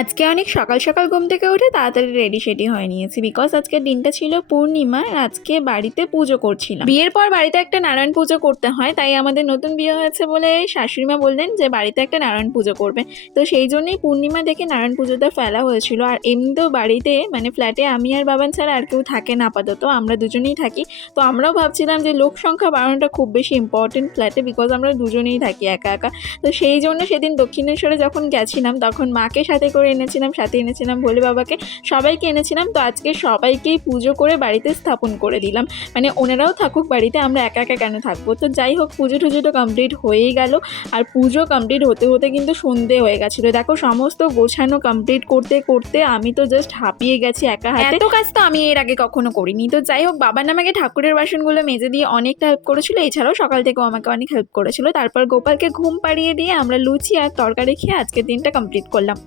আজকে অনেক সকাল সকাল ঘুম থেকে উঠে তাড়াতাড়ি রেডি সেডি হয়ে নিয়েছি, বিকজ আজকের দিনটা ছিল পূর্ণিমা। আর আজকে বাড়িতে পুজো করছিলাম। বিয়ের পর বাড়িতে একটা নারায়ণ পুজো করতে হয়, তাই আমাদের নতুন বিয়ে হয়েছে বলে শাশুড়িমা বললেন যে বাড়িতে একটা নারায়ণ পুজো করবে। তো সেই জন্যই পূর্ণিমা দেখে নারায়ণ পুজোটা ফেলা হয়েছিল। আর এমনিতেও বাড়িতে মানে ফ্ল্যাটে আমি আর বাবান ছাড়া আর কেউ থাকে না, আপাতত আমরা দুজনেই থাকি। তো আমরাও ভাবছিলাম যে লোক সংখ্যা বাড়ানোটা খুব বেশি ইম্পর্টেন্ট ফ্ল্যাটে, বিকজ আমরা দুজনেই থাকি একা একা। তো সেই জন্য সেদিন দক্ষিণেশ্বরে যখন গেছিলাম তখন মাকে সাথে করে এনেছিলাম, সাথে এনেছিলাম ভোলে বাবাকে, সবাইকে এনেছিলাম। তো আজকে সবাইকেই পুজো করে বাড়িতে স্থাপন করে দিলাম, মানে ওনারাও থাকুক বাড়িতে, আমরা একা একা কেন থাকবো। তো যাই হোক, পুজো টুজোটা কমপ্লিট হয়েই গেল। আর পুজো কমপ্লিট হতে হতে কিন্তু সন্ধে হয়ে গেছিলো। দেখো, সমস্ত গোছানো কমপ্লিট করতে করতে আমি তো জাস্ট হাঁপিয়ে গেছি একা হাতে। এত কাজ তো আমি এর আগে কখনো করিনি। তো যাই হোক, বাবা আমাকে ঠাকুরের বাসনগুলো মেজে দিয়ে অনেকটা হেল্প করেছিল, এছাড়াও সকাল থেকেও আমাকে অনেক হেল্প করেছিল। তারপর গোপালকে ঘুম পাড়িয়ে দিয়ে আমরা লুচি আর তরকারি খেয়ে আজকের দিনটা কমপ্লিট করলাম।